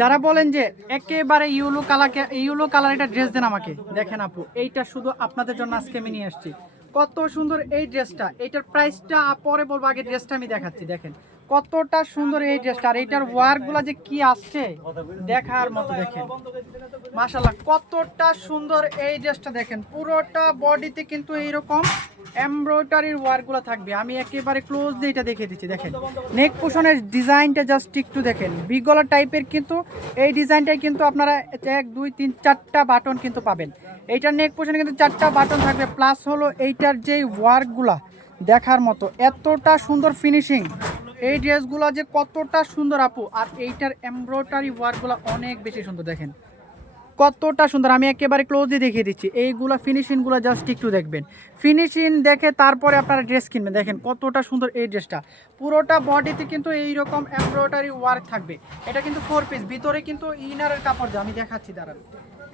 যারা বলেন যে একেবারে ইয়েলো কালার এটা ড্রেস দেন আমাকে, দেখেন আপু এইটা শুধু আপনাদের জন্য আজকে আমি নিয়ে আসছি। কত সুন্দর এই ড্রেসটা, এইটার প্রাইসটা পরে বলবো, আগে ড্রেসটা আমি দেখাচ্ছি। দেখেন কতটা সুন্দর এই ড্রেসটা, আর এইটার ওয়ার্কগুলো যে কি আসছে দেখার মতো। দেখেন মাশাআল্লাহ কতটা সুন্দর এই ড্রেসটা। দেখেন পুরোটা বডিতে কিন্তু এইরকম এমব্রয়ডারির ওয়ার্কগুলো থাকবে। আমি একেবারে ক্লোজলি এটা দেখিয়ে দিচ্ছি। দেখেন নেক পোশনের ডিজাইনটা জাস্ট একটু দেখেন, বিগ গলা টাইপের কিন্তু এই ডিজাইনটাই কিন্তু আপনারা 1 2 3 4টা বাটন কিন্তু পাবেন। এইটার নেক পোশনে কিন্তু 4টা বাটন থাকবে, প্লাস হলো এইটার যেই ওয়ার্কগুলা দেখার মতো, এতটা সুন্দর ফিনিশিং। এই ড্রেসগুলো যে কতটা সুন্দর আপু, আর এইটার এমব্রয়ডারি ওয়ার্কগুলো অনেক বেশি সুন্দর। দেখেন কতটা সুন্দর, আমি একেবারে ক্লোজলি দেখিয়ে দিচ্ছি। এইগুলো ফিনিশিংগুলো জাস্ট একটু দেখবেন, ফিনিশিং দেখে তারপরে আপনারা ড্রেস কিনবেন। দেখেন কতটা সুন্দর এই ড্রেসটা, পুরোটা বডিতে কিন্তু এইরকম এমব্রয়ডারি ওয়ার্ক থাকবে। এটা কিন্তু 4 পিস, ভিতরে কিন্তু ইনারের কাপড় দেওয়া, আমি দেখাচ্ছি দাঁড়ান।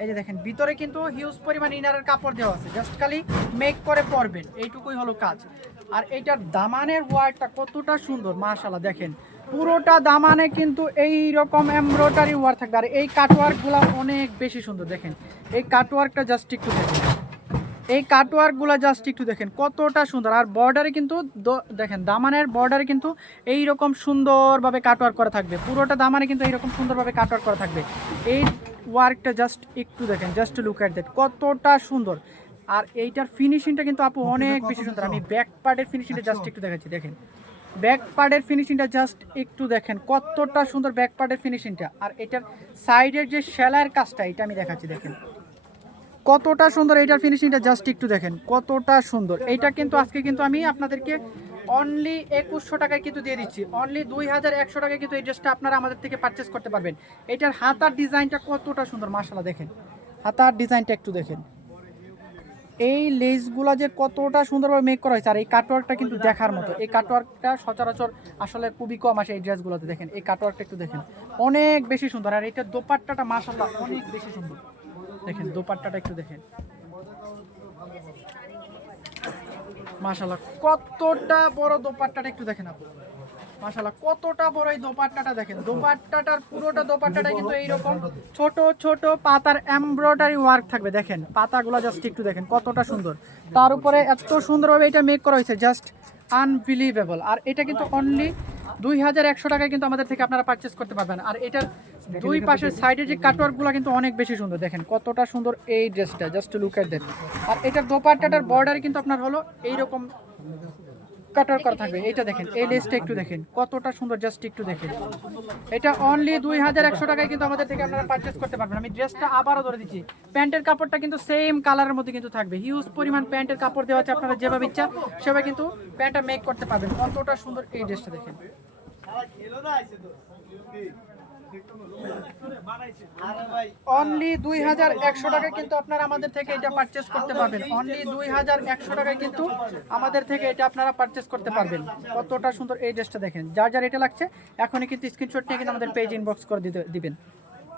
এই যে দেখেন ভিতরে কিন্তু হিউজ পরিমাণ ইনারের কাপড় দেওয়া আছে, জাস্ট খালি মেক করে পরবেন, এইটুকুই হলো কাজ। আর এইটার দামানের ওয়ার্কটা কতটা সুন্দর মাশাআল্লাহ। দেখেন পুরোটা দামানে কিন্তু এই রকম এমব্রয়ডারি ওয়ার্ক থাকবে, আর এই কাটওয়ার্কগুলো অনেক বেশি সুন্দর। দেখেন এই কাটওয়ার্কটা জাস্ট একটু দেখেন, এই কাটওয়ার্কগুলো জাস্ট একটু দেখেন কতটা সুন্দর। আর বর্ডারে কিন্তু দেখেন দামানের বর্ডারে কিন্তু এই রকম সুন্দরভাবে কাটওয়ার্ক করা থাকবে, পুরোটা দামানে কিন্তু এইরকম সুন্দরভাবে কাটওয়ার্ক করা থাকবে। এই ওয়ার্কটা জাস্ট একটু দেখেন, জাস্ট লুক অ্যাট দ্যাট, কতটা সুন্দর। আর এইটার ফিনিশিংটা কিন্তু আপু অনেক বেশি সুন্দর। আমি ব্যাক পার্টের ফিনিশিংটা জাস্ট একটু দেখাচ্ছি। দেখেন ব্যাক পার্টের ফিনিশিংটা জাস্ট একটু দেখেন কতটা সুন্দর ব্যাক পার্টের ফিনিশিংটা। আর এটার সাইডের যে সেলাইয়ের কাজটা এটা আমি দেখাচ্ছি। দেখেন কতটা সুন্দর এইটার ফিনিশিংটা জাস্ট একটু দেখেন কতটা সুন্দর। এইটা কিন্তু আজকে কিন্তু আমি আপনাদেরকে অনলি 2100 টাকায় কিন্তু দিয়ে দিচ্ছি, অনলি 2100 টাকায় কিন্তু এই ড্রেসটা আপনারা আমাদের থেকে পারচেস করতে পারবেন। এটার হাতার ডিজাইনটা কতটা সুন্দর মাশাআল্লাহ। দেখেন হাতার ডিজাইনটা একটু দেখেন, এই লেসগুলো যে কতটা সুন্দরভাবে মেক করা হয়েছে, আর এই কাটওয়ার্কটা কিন্তু দেখার মতো। এই কাটওয়ার্কটা সচরাচর আসলে খুবই কম আসে এই ড্রেসগুলোতে। দেখেন এই কাটওয়ার্কটা একটু দেখেন অনেক বেশি সুন্দর। আর এইটার দোপাট্টাটা মাশাআল্লাহ অনেক বেশি সুন্দর। দেখেন দোপাট্টাটা একটু দেখেন মাশাআল্লাহ কতটা বড় দোপাট্টাটা একটু দেখেন আপু, মাশাআল্লাহ কতটা বড় এই দোপাট্টাটা। দেখেন দোপাট্টাটার পুরোটা দোপাট্টাটা কিন্তু এইরকম ছোট ছোট পাতার এমব্রয়ডারি ওয়ার্ক থাকবে। দেখেন পাতাগুলো জাস্ট একটু দেখেন কতটা সুন্দর, তার উপরে এত সুন্দরভাবে এটা মেক করা হয়েছে, জাস্ট আনবিলিভেবল। আর এটা কিন্তু অনলি 2100 টাকায় কিন্তু আমাদের থেকে আপনারা পারচেস করতে পারবেন। আর এটার দুই পাশের সাইডে যে কাটওয়ার্কগুলো কিন্তু অনেক বেশি সুন্দর। দেখেন কতটা সুন্দর এই ড্রেসটা, জাস্ট লুক এট দ্যাট। আর এটার দোপাট্টাটার বর্ডারে কিন্তু আপনার হলো এইরকম কাটার করা থাকবে। এটা দেখেন এই লেসটা একটু দেখেন কতটা সুন্দর, জাস্ট একটু দেখেন। এটা অনলি 2100 টাকায় কিন্তু আমাদের থেকে আপনারা পারচেস করতে পারবেন। আমি ড্রেসটা আবারও ধরে দিচ্ছি, প্যান্টের কাপড়টা কিন্তু সেম কালারের মধ্যে কিন্তু থাকবে, হিউজ পরিমাণ প্যান্টের কাপড় দেওয়া আছে। আপনারা যেভাবে ইচ্ছা সেভাবে কিন্তু প্যান্টটা মেক করতে পারবেন। কতটা সুন্দর এই ড্রেসটা দেখেন, অনলি 2100 টাকায় কিন্তু আপনারা আমাদের থেকে এটা পারচেস করতে পারবেন। অনলি 2100 টাকায় কিন্তু আমাদের থেকে এটা আপনারা পারচেস করতে পারবেন। কতটা সুন্দর এই ড্রেসটা দেখেন। যার যার এটা লাগছে এখনই কিন্তু স্ক্রিনশট নিয়ে কিন্তু আমাদের পেজ ইনবক্স করে দিবেন।